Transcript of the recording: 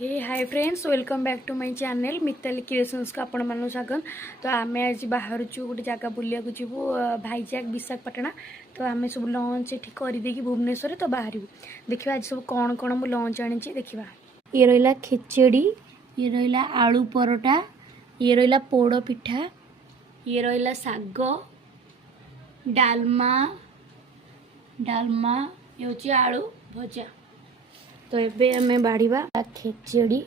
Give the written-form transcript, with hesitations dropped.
Hey hi friends, welcome back to my channel Mitali Creations को आपण मानू स्वागत। तो आम आज बाहर गोटे जगह बुलिया जीवु भाईजाग विशाखापाटना। तो आम सब लंच ये करदे भुवनेश्वर तो बाहर देखा आज सब कौन कौन मु लंच आनी देखा। ये रहा खिचड़ी, ये रहा आलू परोटा, ये रहा पोड़ पिठा, ये रहा साग डालमा डालमा ये आलू भजा। तो ये आम बाढ़ा खिचड़ी